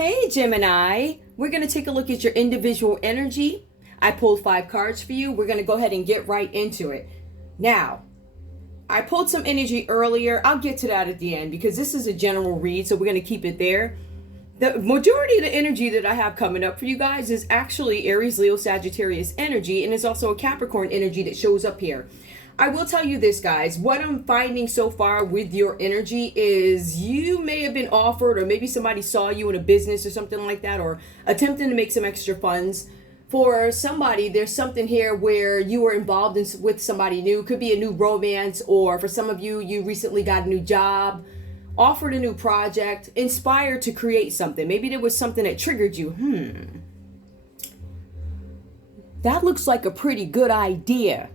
Hey Gemini, we're going to take a look at your individual energy. I pulled 5 cards for you. We're going to go ahead and get right into it. Now, I pulled some energy earlier. I'll get to that at the end because this is a general read, so we're going to keep it there. The majority of the energy that I have coming up for you guys is actually Aries, Leo, Sagittarius energy, and it's also a Capricorn energy that shows up here. I will tell you this, guys. What I'm finding so far with your energy is you may have been offered, or maybe somebody saw you in a business or something like that, or attempting to make some extra funds. For somebody, there's something here where you were involved with somebody new. Could be a new romance, or for some of you, you recently got a new job, offered a new project, inspired to create something. Maybe there was something that triggered you. That looks like a pretty good idea.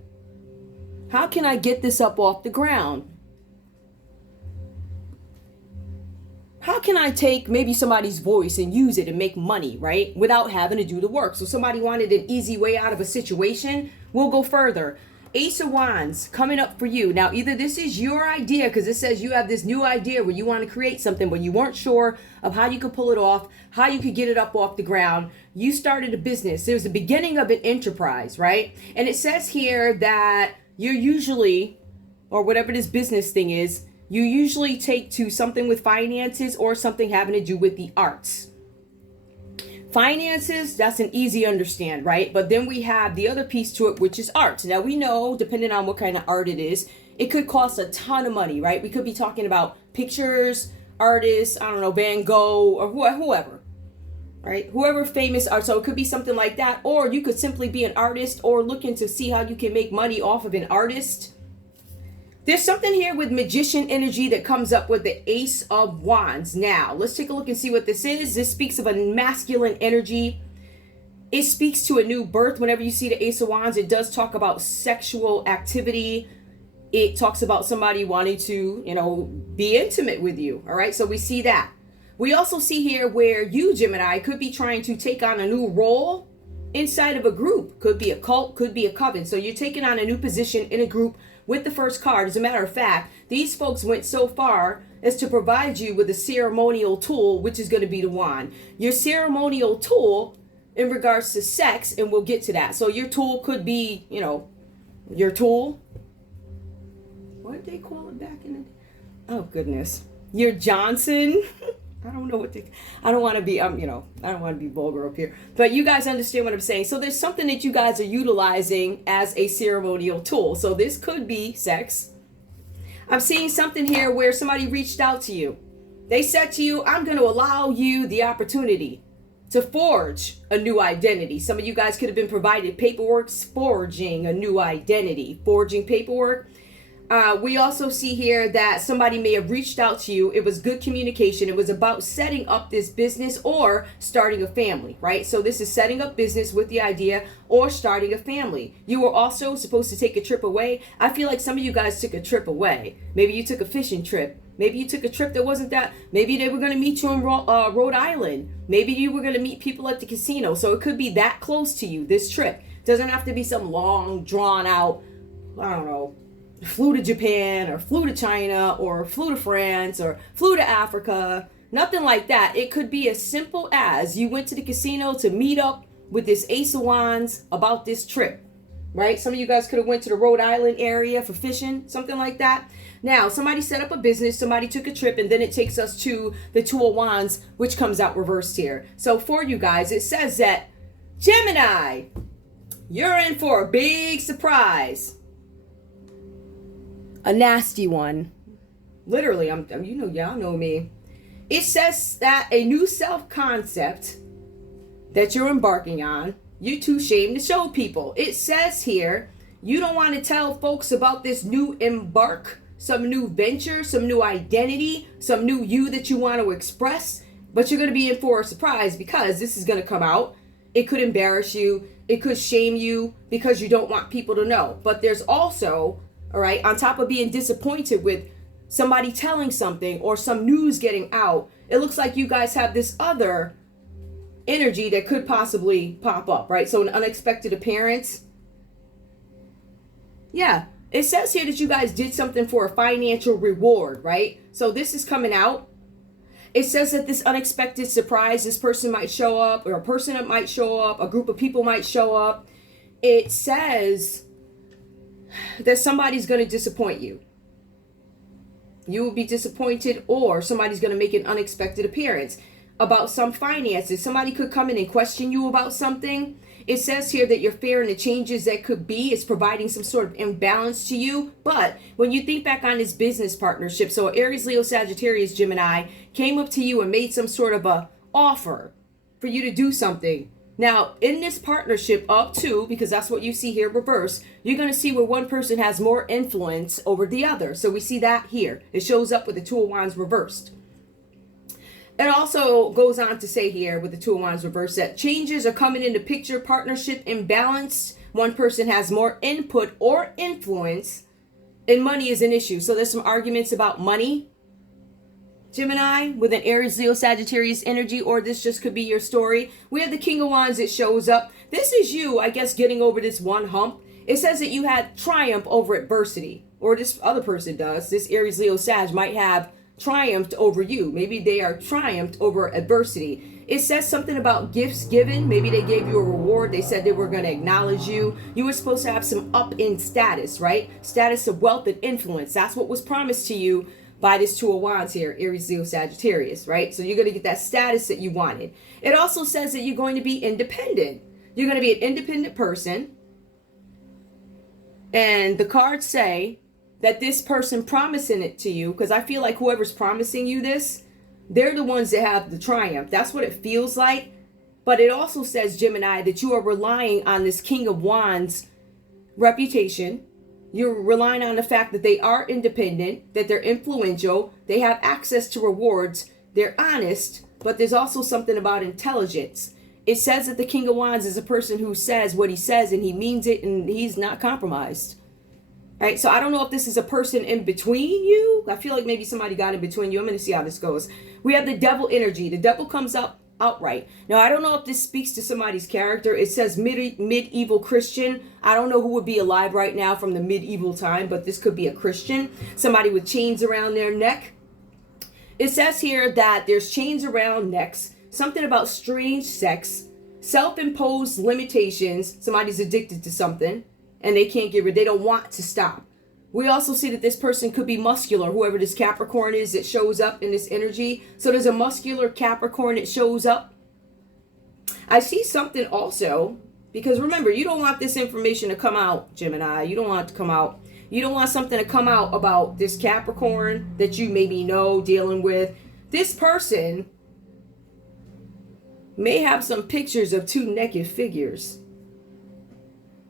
How can I get this up off the ground? How can I take maybe somebody's voice and use it and make money, right? Without having to do the work. So somebody wanted an easy way out of a situation. We'll go further. Ace of Wands coming up for you. Now, either this is your idea, because it says you have this new idea where you want to create something, but you weren't sure of how you could pull it off, how you could get it up off the ground. You started a business. There's the beginning of an enterprise, right? And it says here that you're usually, or whatever this business thing is, you usually take to something with finances or something having to do with the arts. Finances, that's an easy understand, right? But then we have the other piece to it, which is art. Now we know, depending on what kind of art it is, it could cost a ton of money, right? We could be talking about pictures, artists, I don't know, Van Gogh, or whoever, right? Whoever famous art. So it could be something like that. Or you could simply be an artist or looking to see how you can make money off of an artist. There's something here with magician energy that comes up with the Ace of Wands. Now, let's take a look and see what this is. This speaks of a masculine energy. It speaks to a new birth. Whenever you see the Ace of Wands, it does talk about sexual activity. It talks about somebody wanting to, be intimate with you. All right, so we see that. We also see here where you, Gemini, could be trying to take on a new role inside of a group. Could be a cult, could be a coven. So you're taking on a new position in a group with the first card. As a matter of fact, these folks went so far as to provide you with a ceremonial tool, which is going to be the wand. Your ceremonial tool in regards to sex, and we'll get to that. So your tool could be, your tool. What did they call it back in the day? Oh, goodness. Your Johnson. I don't know I don't want to be, I don't want to be vulgar up here, but you guys understand what I'm saying. So there's something that you guys are utilizing as a ceremonial tool. So this could be sex. I'm seeing something here where somebody reached out to you. They said to you, I'm going to allow you the opportunity to forge a new identity. Some of you guys could have been provided paperwork, forging a new identity, forging paperwork. We also see here that somebody may have reached out to you. It was good communication. It was about setting up this business or starting a family, right? So this is setting up business with the idea or starting a family. You were also supposed to take a trip away. I feel like some of you guys took a trip away. Maybe you took a fishing trip. Maybe you took a trip that wasn't that. Maybe they were going to meet you in Rhode Island. Maybe you were going to meet people at the casino. So it could be that close to you, this trip. Doesn't have to be some long, drawn out, I don't know, flew to Japan or flew to China or flew to France or flew to Africa. Nothing like that. It could be as simple as you went to the casino to meet up with this Ace of Wands about this trip, right? Some of you guys could have went to the Rhode Island area for fishing, something like that. Now, somebody set up a business, somebody took a trip, and then it takes us to the Two of Wands, which comes out reversed here. So for you guys, it says that Gemini, you're in for a big surprise. A nasty one. Literally, y'all know me. It says that a new self-concept that you're embarking on, you're too ashamed to show people. It says here, you don't want to tell folks about this new embark, some new venture, some new identity, some new you that you want to express, but you're going to be in for a surprise because this is going to come out. It could embarrass you. It could shame you because you don't want people to know. But there's also, all right, on top of being disappointed with somebody telling something or some news getting out, it looks like you guys have this other energy that could possibly pop up, right? So an unexpected appearance. Yeah, it says here that you guys did something for a financial reward, right? So this is coming out. It says that this unexpected surprise, this person might show up, or a person might show up, a group of people might show up. It says that somebody's going to disappoint you. You will be disappointed, or somebody's going to make an unexpected appearance about some finances. Somebody could come in and question you about something. It says here that you're fearing the changes that could be. It's providing some sort of imbalance to you. But when you think back on this business partnership, so Aries, Leo, Sagittarius, Gemini came up to you and made some sort of a offer for you to do something. Now, in this partnership up to, because that's what you see here reverse, you're going to see where one person has more influence over the other. So we see that here. It shows up with the Two of Wands reversed. It also goes on to say here with the Two of Wands reversed that changes are coming into picture, partnership imbalanced. One person has more input or influence, and money is an issue. So there's some arguments about money, Gemini, with an Aries, Leo, Sagittarius energy, or this just could be your story. We have the King of Wands that shows up. This is you, I guess, getting over this one hump. It says that you had triumph over adversity, or this other person does. This Aries, Leo, Sag might have triumphed over you. Maybe they are triumphed over adversity. It says something about gifts given. Maybe they gave you a reward. They said they were going to acknowledge you. You were supposed to have some up in status, right? Status of wealth and influence. That's what was promised to you by this Two of Wands here, Aries, Leo, Sagittarius, right? So you're going to get that status that you wanted. It also says that you're going to be independent. You're going to be an independent person. And the cards say that this person promising it to you, because I feel like whoever's promising you this, they're the ones that have the triumph. That's what it feels like. But it also says, Gemini, that you are relying on this King of Wands reputation. You're relying on the fact that they are independent, that they're influential, they have access to rewards, they're honest, but there's also something about intelligence. It says that the King of Wands is a person who says what he says and he means it and he's not compromised. All right, so I don't know if this is a person in between you. I feel like maybe somebody got in between you. I'm going to see how this goes. We have the Devil energy. The Devil comes up outright. Now, I don't know if this speaks to somebody's character. It says medieval Christian. I don't know who would be alive right now from the medieval time, but this could be a Christian. Somebody with chains around their neck. It says here that there's chains around necks, something about strange sex, self-imposed limitations. Somebody's addicted to something and they can't get rid. They don't want to stop. We also see that this person could be muscular, whoever this Capricorn is that shows up in this energy. So there's a muscular Capricorn that shows up. I see something also, because remember, you don't want this information to come out, Gemini. You don't want it to come out. You don't want something to come out about this Capricorn that you maybe know, dealing with. This person may have some pictures of two naked figures.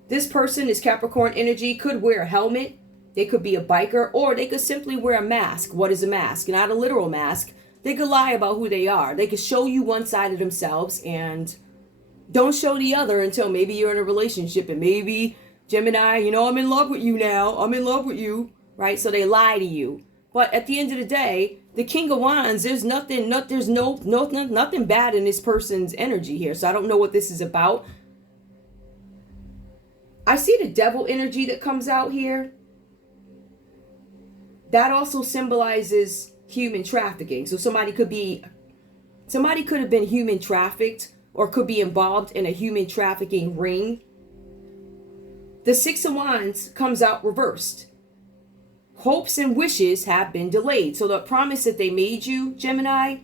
This person, this Capricorn energy, could wear a helmet. They could be a biker, or they could simply wear a mask. What is a mask? Not a literal mask. They could lie about who they are. They could show you one side of themselves and don't show the other until maybe you're in a relationship and maybe, Gemini, you know, I'm in love with you now. I'm in love with you, right? So they lie to you. But at the end of the day, the King of Wands, there's nothing bad in this person's energy here. So I don't know what this is about. I see the Devil energy that comes out here. That also symbolizes human trafficking. So somebody could have been human trafficked or could be involved in a human trafficking ring. The Six of Wands comes out reversed. Hopes and wishes have been delayed. So the promise that they made you, Gemini,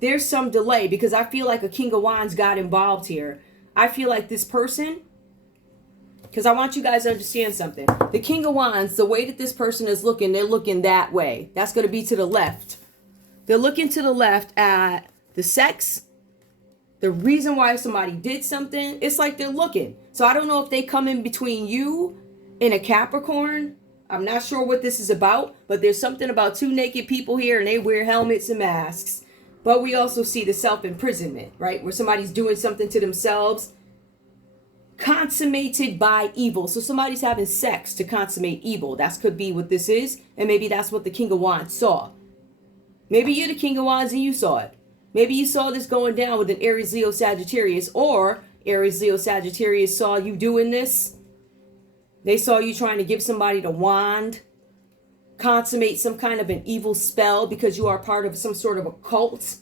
there's some delay because I feel like a King of Wands got involved here. I feel like this person, because I want you guys to understand something. The King of Wands, the way that this person is looking, they're looking that way. That's going to be to the left. They're looking to the left at the sex, the reason why somebody did something. It's like they're looking. So I don't know if they come in between you and a Capricorn. I'm not sure what this is about, but there's something about two naked people here and they wear helmets and masks. But we also see the self-imprisonment, right? Where somebody's doing something to themselves. Consummated by evil. So somebody's having sex to consummate evil. That could be what this is. And maybe that's what the King of Wands saw. Maybe you're the King of Wands and you saw it. Maybe you saw this going down with an Aries, Leo, Sagittarius. Or Aries, Leo, Sagittarius saw you doing this. They saw you trying to give somebody the wand. consummate some kind of an evil spell because you are part of some sort of a cult.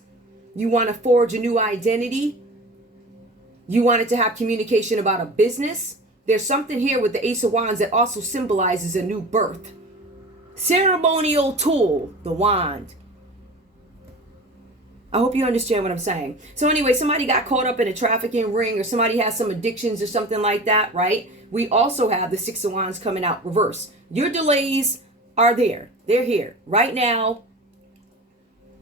You want to forge a new identity. You wanted to have communication about a business. There's something here with the Ace of Wands that also symbolizes a new birth. Ceremonial tool, the wand. I hope you understand what I'm saying. So anyway, somebody got caught up in a trafficking ring, or somebody has some addictions or something like that, right? We also have the Six of Wands coming out reverse. Your delays are there. They're here right now.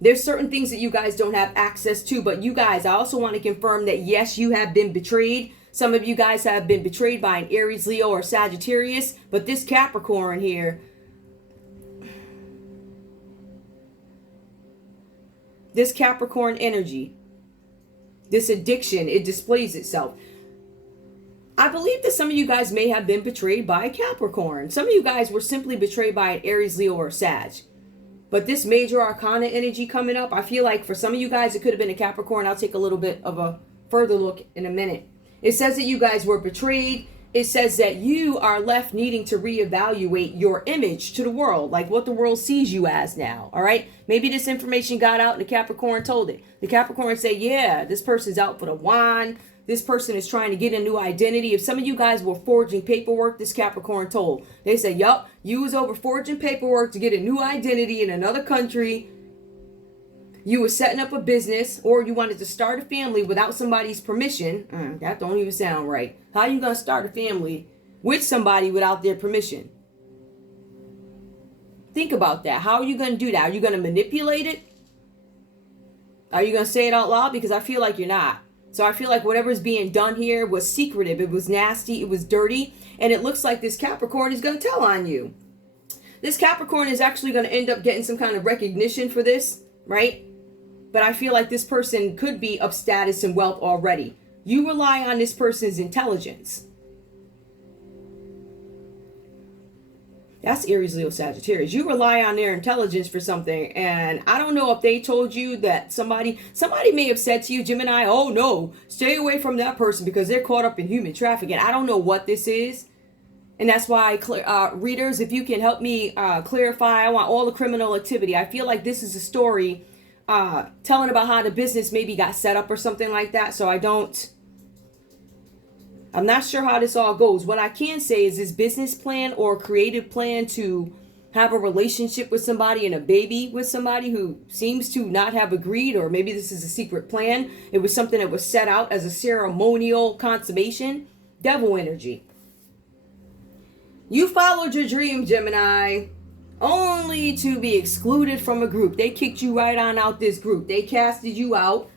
There's certain things that you guys don't have access to, but you guys, I also want to confirm that yes, you have been betrayed. Some of you guys have been betrayed by an Aries, Leo, or Sagittarius, but this Capricorn here, this Capricorn energy, this addiction, it displays itself. I believe that some of you guys may have been betrayed by a Capricorn. Some of you guys were simply betrayed by an Aries, Leo, or Sag. But this major arcana energy coming up, I feel like for some of you guys, it could have been a Capricorn. I'll take a little bit of a further look in a minute. It says that you guys were betrayed. It says that you are left needing to reevaluate your image to the world, like what the world sees you as now, all right? Maybe this information got out and the Capricorn told it. The Capricorn say, yeah, this person's out for the wand. This person is trying to get a new identity. If some of you guys were forging paperwork, this Capricorn told. They said, yup, you was over forging paperwork to get a new identity in another country. You were setting up a business, or you wanted to start a family without somebody's permission. That don't even sound right. How you going to start a family with somebody without their permission? Think about that. How are you going to do that? Are you going to manipulate it? Are you going to say it out loud? Because I feel like you're not. So I feel like whatever's being done here was secretive. It was nasty. It was dirty. And it looks like this Capricorn is going to tell on you. This Capricorn is actually going to end up getting some kind of recognition for this, right? But I feel like this person could be of status and wealth already. You rely on this person's intelligence. That's Aries, Leo, Sagittarius. You rely on their intelligence for something. And I don't know if they told you that somebody may have said to you, Gemini, oh no, stay away from that person because they're caught up in human trafficking. I don't know what this is. And that's why, readers, if you can help me clarify, I want all the criminal activity. I feel like this is a story telling about how the business maybe got set up or something like that. So I'm not sure how this all goes. What I can say is this business plan or creative plan to have a relationship with somebody and a baby with somebody who seems to not have agreed, or maybe this is a secret plan. It was something that was set out as a ceremonial consummation. Devil energy. You followed your dream, Gemini, only to be excluded from a group. They kicked you right on out this group. They casted you out.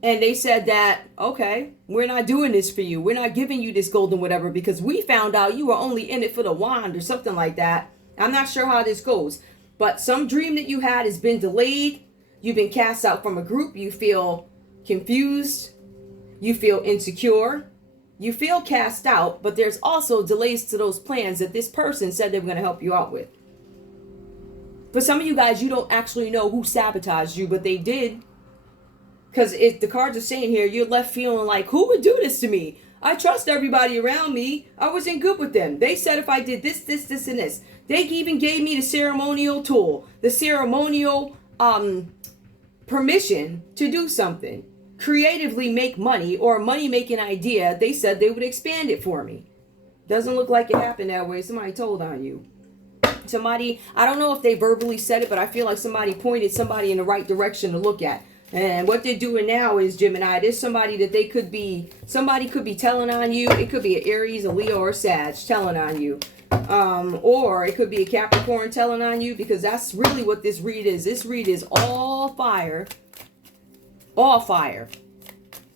And they said that, okay, we're not doing this for you. We're not giving you this golden whatever because we found out you were only in it for the wand or something like that. I'm not sure how this goes. But some dream that you had has been delayed. You've been cast out from a group. You feel confused. You feel insecure. You feel cast out. But there's also delays to those plans that this person said they were going to help you out with. For some of you guys, you don't actually know who sabotaged you, but they did. Because the cards are saying here, you're left feeling like, who would do this to me? I trust everybody around me. I wasn't good with them. They said if I did this, this, this, and this. They even gave me the ceremonial tool. The ceremonial permission to do something. Creatively make money or a money-making idea. They said they would expand it for me. Doesn't look like it happened that way. Somebody told on you. Somebody, I don't know if they verbally said it, but I feel like somebody pointed somebody in the right direction to look at. And what they're doing now is, Gemini, there's somebody that somebody could be telling on you. It could be an Aries, a Leo, or a Sag telling on you. Or it could be a Capricorn telling on you, because that's really what this read is. This read is all fire. All fire.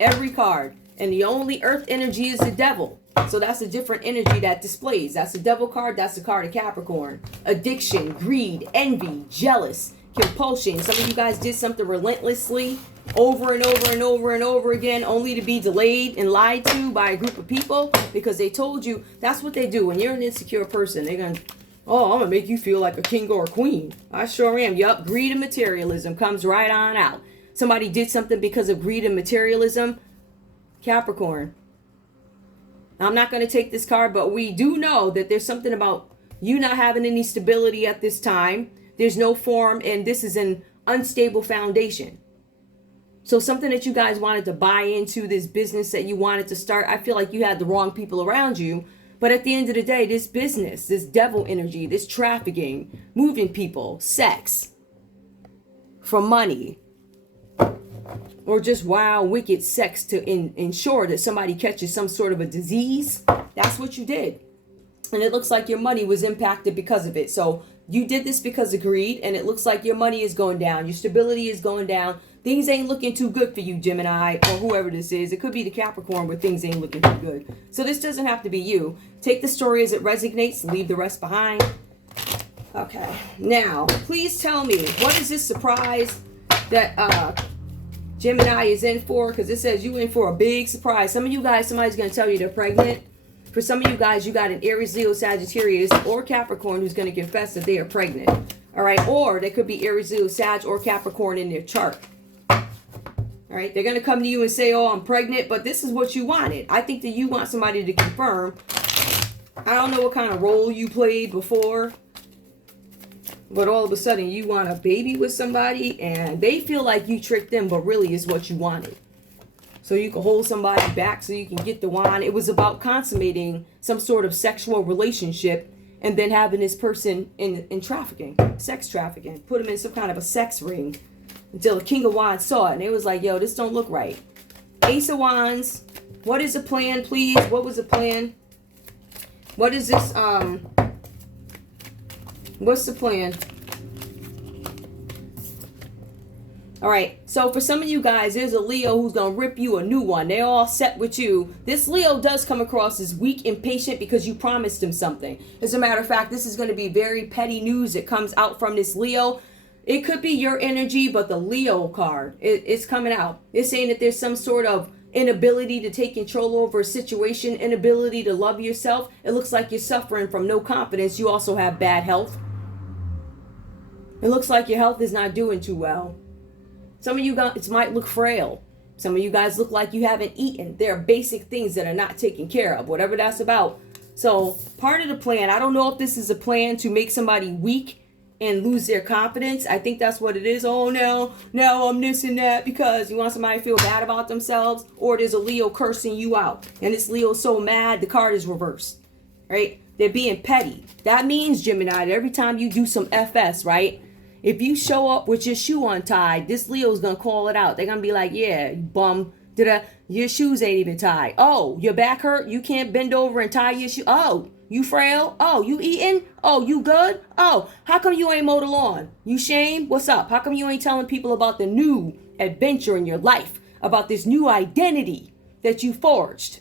Every card. And the only earth energy is the devil. So that's a different energy that displays. That's the devil card. That's the card of Capricorn. Addiction, greed, envy, jealous, compulsion. Some of you guys did something relentlessly over and over and over and over again, only to be delayed and lied to by a group of people because they told you. That's what they do. When you're an insecure person, they're going to, oh, I'm going to make you feel like a king or a queen. I sure am. Yup, greed and materialism comes right on out. Somebody did something because of greed and materialism. Capricorn. I'm not going to take this card, but we do know that there's something about You not having any stability at this time. There's no form, and this is an unstable foundation. So something that you guys wanted to buy into, this business that you wanted to start, I feel like you had the wrong people around you. But at the end of the day, this business, this devil energy, this trafficking, moving people, sex, for money, or just wild, wicked sex to ensure that somebody catches some sort of a disease, that's what you did. And it looks like your money was impacted because of it. So you did this because of greed, and it looks like your money is going down. Your stability is going down. Things ain't looking too good for you, Gemini, or whoever this is. It could be the Capricorn where things ain't looking too good. So this doesn't have to be you. Take the story as it resonates. Leave the rest behind. Okay. Now, please tell me, what is this surprise that Gemini is in for? Because it says you in for a big surprise. Some of you guys, somebody's going to tell you they're pregnant. For some of you guys, you got an Aries, Leo, Sagittarius, or Capricorn who's going to confess that they are pregnant. All right. Or they could be Aries, Leo, Sag, or Capricorn in their chart. All right, they're going to come to you and say, oh, I'm pregnant, but this is what you wanted. I think that you want somebody to confirm. I don't know what kind of role you played before, but all of a sudden you want a baby with somebody and they feel like you tricked them, but really is what you wanted. So you can hold somebody back so you can get the wand. It was about consummating some sort of sexual relationship and then having this person in trafficking, sex trafficking, put them in some kind of a sex ring. Until the King of Wands saw it and it was like, yo, this don't look right. Ace of Wands. What is the plan, please? What was the plan? What is this? What's the plan? All right. So for some of you guys, there's a Leo who's going to rip you a new one. They're all set with you. This Leo does come across as weak and patient because you promised him something. As a matter of fact, this is going to be very petty news that comes out from this Leo. It could be your energy, but the Leo card, it's coming out. It's saying that there's some sort of inability to take control over a situation, inability to love yourself. It looks like you're suffering from no confidence. You also have bad health. It looks like your health is not doing too well. Some of you guys might look frail. Some of you guys look like you haven't eaten. There are basic things that are not taken care of, whatever that's about. So part of the plan, I don't know if this is a plan to make somebody weak and lose their confidence. I think that's what it is. Oh, no, I'm this and that, because you want somebody to feel bad about themselves, or there's a Leo cursing you out. And this Leo's so mad, the card is reversed, right? They're being petty. That means, Gemini, that every time you do some FS, right? If you show up with your shoe untied, this Leo's going to call it out. They're going to be like, yeah, you bum. Your shoes ain't even tied. Oh, your back hurt? You can't bend over and tie your shoe? Oh, you frail? Oh, you eating? Oh, you good? Oh, how come you ain't mowed the lawn? You shame? What's up? How come you ain't telling people about the new adventure in your life? About this new identity that you forged?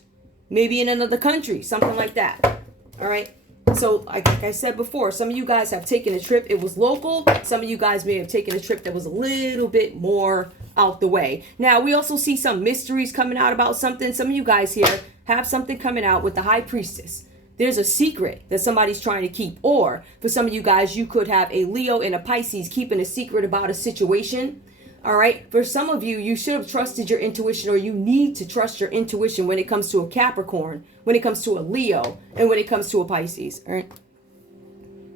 Maybe in another country, something like that. All right. So like I said before, some of you guys have taken a trip. It was local. Some of you guys may have taken a trip that was a little bit more out the way. Now, we also see some mysteries coming out about something. Some of you guys here have something coming out with the High Priestess. There's a secret that somebody's trying to keep. Or for some of you guys, you could have a Leo and a Pisces keeping a secret about a situation. All right. For some of you, you should have trusted your intuition, or you need to trust your intuition when it comes to a Capricorn, when it comes to a Leo, and when it comes to a Pisces. All right.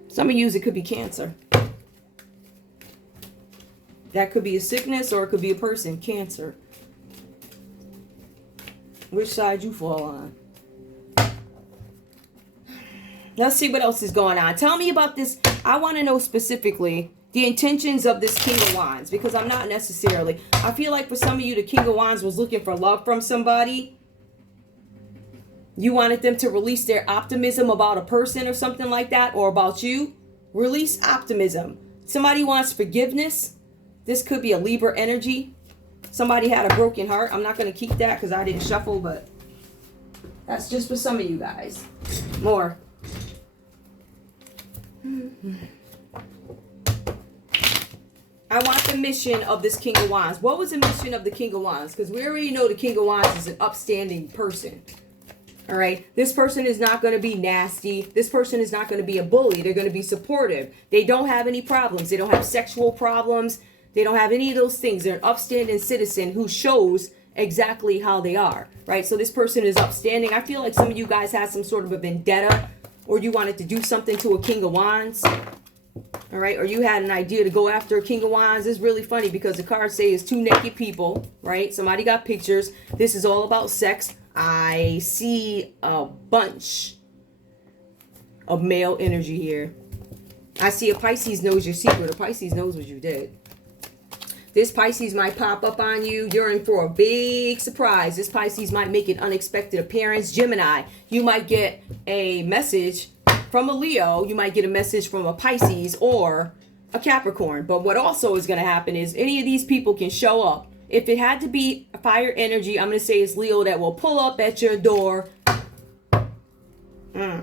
Some of you, it could be Cancer. That could be a sickness, or it could be a person. Cancer. Which side you fall on? Let's see what else is going on. Tell me about this. I want to know specifically the intentions of this King of Wands, because I'm not necessarily. I feel like for some of you, the King of Wands was looking for love from somebody. You wanted them to release their optimism about a person or something like that, or about you. Release optimism. Somebody wants forgiveness. This could be a Libra energy. Somebody had a broken heart. I'm not going to keep that because I didn't shuffle, but that's just for some of you guys. More. I want the mission of this King of Wands. What was the mission of the King of Wands? Because we already know the King of Wands is an upstanding person. All right. This person is not going to be nasty. This person is not going to be a bully. They're going to be supportive. They don't have any problems. They don't have sexual problems. They don't have any of those things. They're an upstanding citizen who shows exactly how they are. Right. So this person is upstanding. I feel like some of you guys have some sort of a vendetta or you wanted to do something to a King of Wands. All right, or you had an idea to go after a King of Wands. It's really funny because the cards say it's two naked people, right? Somebody got pictures. This is all about sex. I see a bunch of male energy here. I see a Pisces knows your secret. A Pisces knows what you did. This Pisces might pop up on you. You're in for a big surprise. This Pisces might make an unexpected appearance. Gemini, you might get a message from a Leo. You might get a message from a Pisces or a Capricorn. But what also is going to happen is any of these people can show up. If it had to be a fire energy, I'm going to say it's Leo that will pull up at your door. I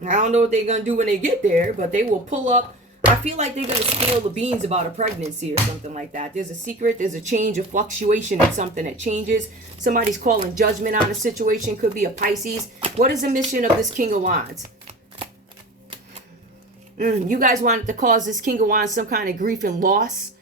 don't know what they're going to do when they get there, but they will pull up. I feel like they're going to spill the beans about a pregnancy or something like that. There's a secret. There's a change, a fluctuation in something that changes. Somebody's calling judgment on a situation. Could be a Pisces. What is the mission of this King of Wands? You guys wanted to cause this King of Wands some kind of grief and loss,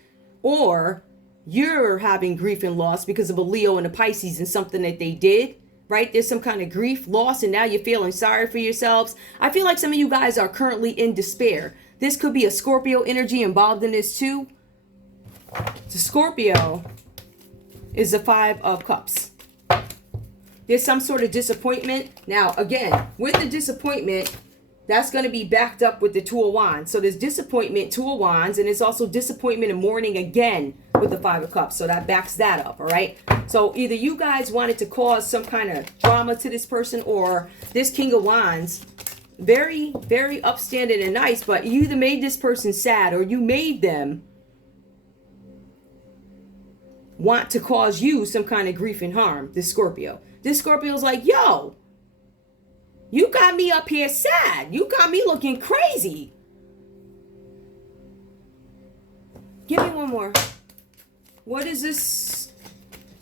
or you're having grief and loss because of a Leo and a Pisces and something that they did, right? There's some kind of grief, loss, and now you're feeling sorry for yourselves. I feel like some of you guys are currently in despair. This could be a Scorpio energy involved in this too. The Scorpio is the Five of Cups. There's some sort of disappointment. Now, again, with the disappointment, that's going to be backed up with the Two of Wands. So there's disappointment, Two of Wands, and it's also disappointment and mourning again with the Five of Cups. So that backs that up, all right? So either you guys wanted to cause some kind of drama to this person, or this King of Wands, very, very upstanding and nice, but you either made this person sad or you made them want to cause you some kind of grief and harm, this Scorpio. This Scorpio's like, yo, you got me up here sad. You got me looking crazy. Give me one more. What is this?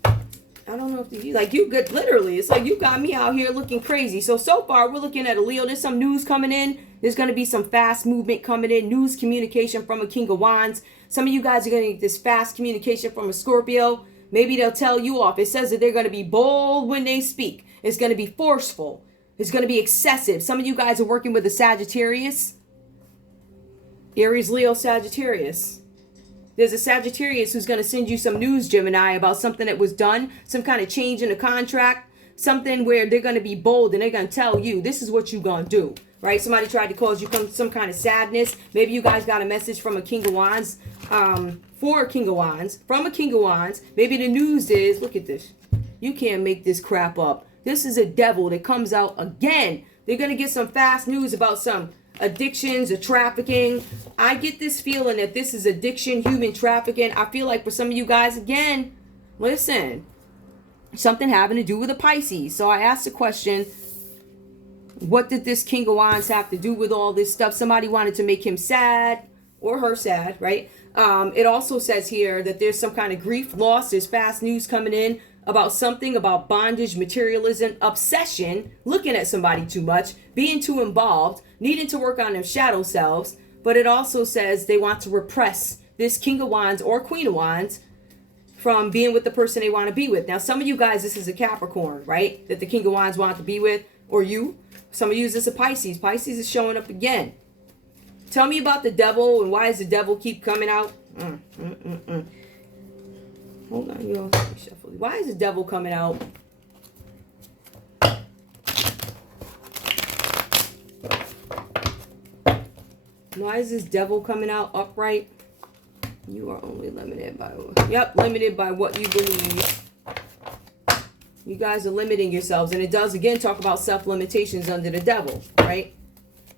I don't know if you like you good. Literally, it's like you got me out here looking crazy. So far, we're looking at a Leo. There's some news coming in. There's going to be some fast movement coming in. News communication from a King of Wands. Some of you guys are going to get this fast communication from a Scorpio. Maybe they'll tell you off. It says that they're going to be bold when they speak. It's going to be forceful. It's going to be excessive. Some of you guys are working with a Sagittarius. Aries, Leo, Sagittarius. There's a Sagittarius who's going to send you some news, Gemini, about something that was done, some kind of change in the contract, something where they're going to be bold and they're going to tell you, this is what you're going to do, right? Somebody tried to cause you some kind of sadness. Maybe you guys got a message from a King of Wands, for a King of Wands, from a King of Wands. Maybe the news is, look at this. You can't make this crap up. This is a devil that comes out again. They're going to get some fast news about some addictions or trafficking. I get this feeling that this is addiction, human trafficking. I feel like for some of you guys, again, listen, something having to do with a Pisces. So I asked the question, what did this King of Wands have to do with all this stuff? Somebody wanted to make him sad or her sad, right? It also says here that there's some kind of grief, loss. There's fast news coming in about something, about bondage, materialism, obsession, looking at somebody too much, being too involved, needing to work on their shadow selves. But it also says they want to repress this King of Wands or Queen of Wands from being with the person they want to be with. Now, some of you guys, this is a Capricorn, right? That the King of Wands want to be with, or you. Some of you, this is a Pisces. Pisces is showing up again. Tell me about the devil and why does the devil keep coming out? Hold on, yo. Shuffle. Why is the devil coming out? Why is this devil coming out upright? You are only limited by, limited by what you believe. You guys are limiting yourselves. And it does, again, talk about self-limitations under the devil, right?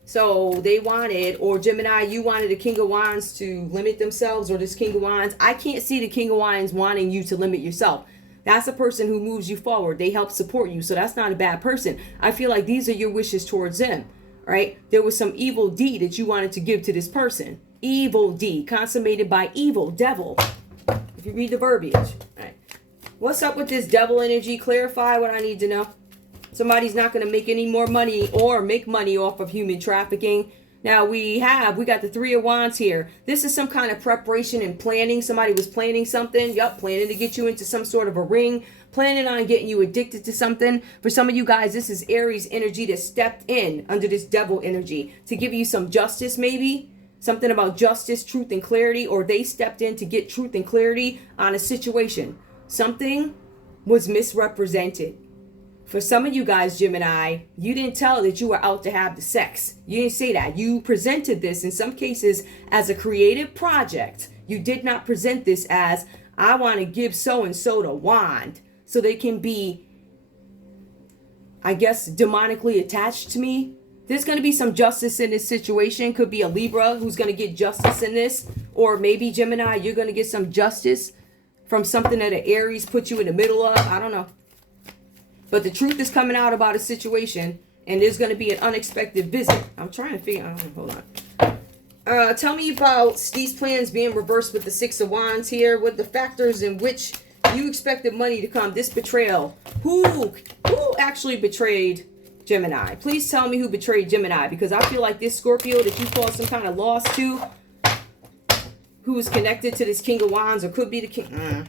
So they wanted, or Gemini, you wanted the King of Wands to limit themselves, or this King of Wands. I can't see the King of Wands wanting you to limit yourself. That's a person who moves you forward. They help support you. So that's not a bad person. I feel like these are your wishes towards them, right? There was some evil deed that you wanted to give to this person. Evil deed, consummated by evil, devil. If you read the verbiage, all right. What's up with this devil energy? Clarify what I need to know. Somebody's not going to make any more money or make money off of human trafficking. Now we got the Three of Wands here. This is some kind of preparation and planning. Somebody was planning something. Yup, planning to get you into some sort of a ring. Planning on getting you addicted to something. For some of you guys, this is Aries energy that stepped in under this devil energy to give you some justice maybe. Something about justice, truth, and clarity. Or they stepped in to get truth and clarity on a situation. Something was misrepresented. For some of you guys, Gemini, you didn't tell that you were out to have the sex. You didn't say that. You presented this in some cases as a creative project. You did not present this as, I want to give so-and-so the wand so they can be, I guess, demonically attached to me. There's going to be some justice in this situation. Could be a Libra who's going to get justice in this. Or maybe, Gemini, you're going to get some justice from something that an Aries put you in the middle of. I don't know. But the truth is coming out about a situation, and there's going to be an unexpected visit. I'm trying to figure out. Hold on. Tell me about these plans being reversed with the Six of Wands here, with the factors in which you expected money to come. This betrayal. Who actually betrayed Gemini? Please tell me who betrayed Gemini, because I feel like this Scorpio that you caused some kind of loss to, who is connected to this King of Wands, or could be the King.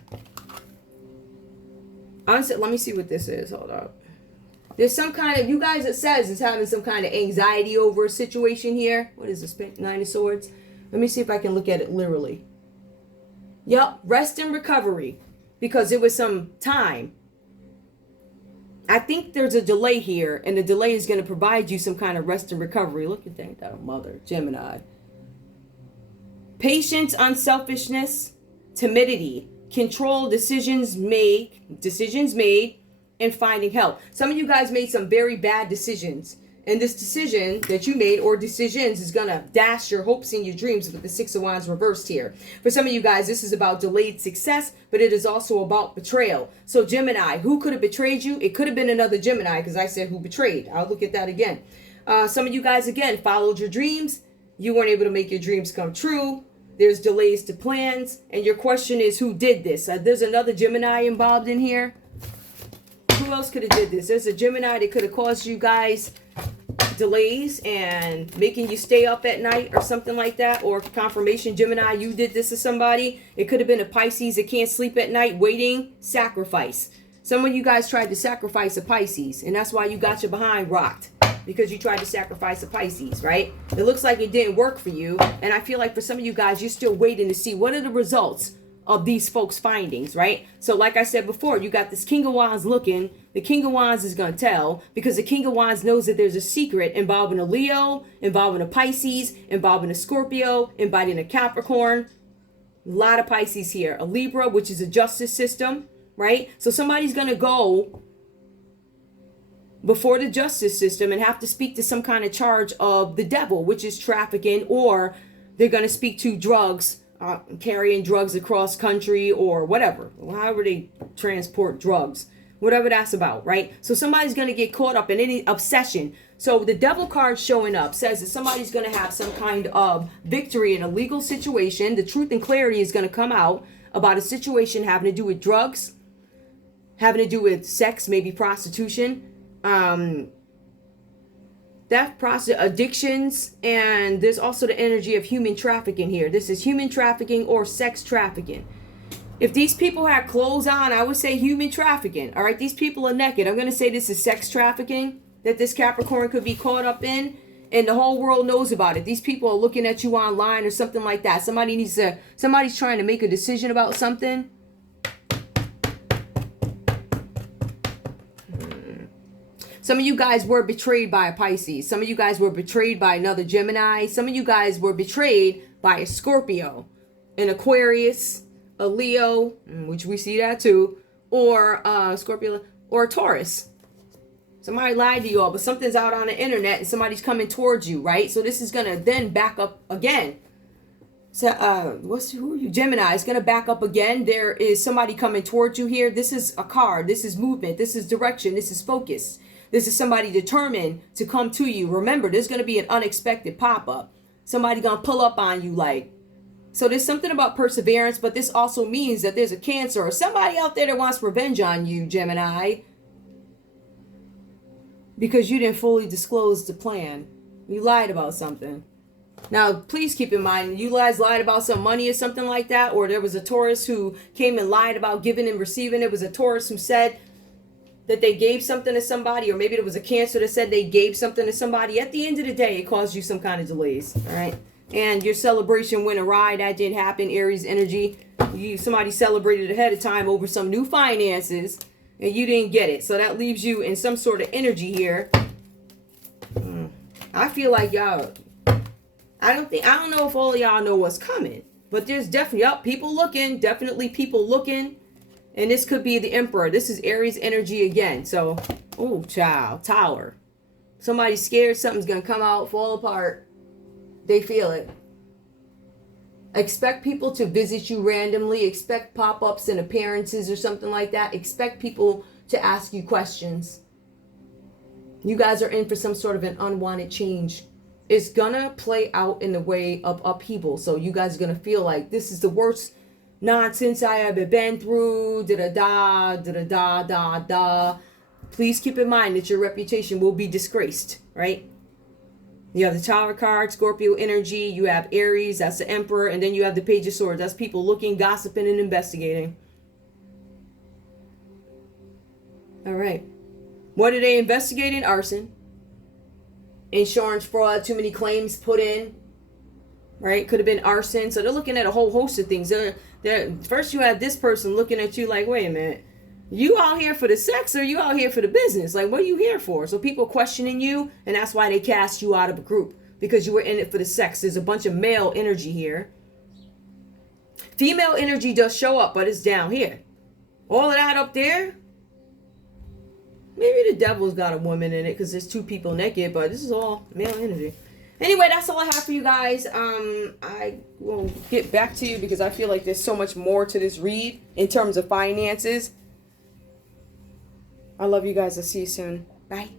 Honestly, let me see what this is. Hold up. There's some kind of, you guys, it says is having some kind of anxiety over a situation here. What is this? Nine of Swords. Let me see if I can look at it literally. Yup, rest and recovery. Because it was some time. I think there's a delay here, and the delay is going to provide you some kind of rest and recovery. Look at that mother, Gemini. Patience, unselfishness, timidity. Control, decisions made, and finding help. Some of you guys made some very bad decisions. And this decision that you made, or decisions, is going to dash your hopes and your dreams with the Six of Wands reversed here. For some of you guys, this is about delayed success, but it is also about betrayal. So Gemini, who could have betrayed you? It could have been another Gemini, because I said who betrayed. I'll look at that again. Some of you guys, again, followed your dreams. You weren't able to make your dreams come true. There's delays to plans. And your question is, who did this? There's another Gemini involved in here. Who else could have did this? There's a Gemini that could have caused you guys delays and making you stay up at night or something like that. Or confirmation, Gemini, you did this to somebody. It could have been a Pisces that can't sleep at night, waiting, sacrifice. Some of you guys tried to sacrifice a Pisces, and that's why you got your behind rocked. Because you tried to sacrifice a Pisces, right? It looks like it didn't work for you. And I feel like for some of you guys, you're still waiting to see what are the results of these folks' findings, right? So like I said before, you got this King of Wands looking. The King of Wands is going to tell, because the King of Wands knows that there's a secret involving a Leo, involving a Pisces, involving a Scorpio, involving a Capricorn. A lot of Pisces here. A Libra, which is a justice system, right? So somebody's going to go before the justice system and have to speak to some kind of charge of the devil, which is trafficking, or they're going to speak to drugs, carrying drugs across country, or whatever, however they transport drugs, whatever that's about, right? So somebody's going to get caught up in any obsession. So the devil card showing up says that somebody's going to have some kind of victory in a legal situation. The truth and clarity is going to come out about a situation having to do with drugs, having to do with sex, maybe prostitution, addictions, and there's also the energy of human trafficking here. This is human trafficking or sex trafficking. If these people had clothes on, I would say human trafficking. All right, these people are naked. I'm going to say this is sex trafficking that this Capricorn could be caught up in, and the whole world knows about it. These people are looking at you online or something like that. Somebody's trying to make a decision about something. Some of you guys were betrayed by a Pisces. Some of you guys were betrayed by another Gemini. Some of you guys were betrayed by a Scorpio, an Aquarius, a Leo, which we see that too, or Scorpio, or a Taurus. Somebody lied to you all, but something's out on the internet and somebody's coming towards you, right? So this is going to then back up again. So, who are you? Gemini is going to back up again. There is somebody coming towards you here. This is a card. This is movement. This is direction. This is focus. This is somebody determined to come to you. Remember, there's going to be an unexpected pop-up. Somebody going to pull up on you like. So there's something about perseverance, but this also means that there's a Cancer or somebody out there that wants revenge on you, Gemini. Because you didn't fully disclose the plan. You lied about something. Now, please keep in mind, you guys lied about some money or something like that, or there was a Taurus who came and lied about giving and receiving. It was a Taurus who said that they gave something to somebody, or maybe it was a Cancer that said they gave something to somebody. At the end of the day, it caused you some kind of delays, all right? And your celebration went awry. That didn't happen. Aries energy. Somebody celebrated ahead of time over some new finances, and you didn't get it. So that leaves you in some sort of energy here. I feel like y'all, I don't know if all of y'all know what's coming, but there's definitely, people looking, definitely people looking. And this could be the Emperor. This is Aries energy again. So, oh, child, Tower. Somebody's scared something's going to come out, fall apart. They feel it. Expect people to visit you randomly. Expect pop-ups and appearances or something like that. Expect people to ask you questions. You guys are in for some sort of an unwanted change. It's going to play out in the way of upheaval. So you guys are going to feel like this is the worst nonsense I ever been through. Da-da-da. Please keep in mind that your reputation will be disgraced, right? You have the Tower card, Scorpio energy. You have Aries, that's the Emperor. And then you have the Page of Swords. That's people looking, gossiping, and investigating. All right. What are they investigating? Arson. Insurance fraud, too many claims put in. Right? Could have been arson. So they're looking at a whole host of things. First you have this person looking at you like, wait a minute. You out here for the sex or you out here for the business? Like, what are you here for? So people questioning you, and that's why they cast you out of a group. Because you were in it for the sex. There's a bunch of male energy here. Female energy does show up, but it's down here. All of that up there, maybe the devil's got a woman in it because there's two people naked, but this is all male energy. Anyway, that's all I have for you guys. I will get back to you because I feel like there's so much more to this read in terms of finances. I love you guys. I'll see you soon. Bye.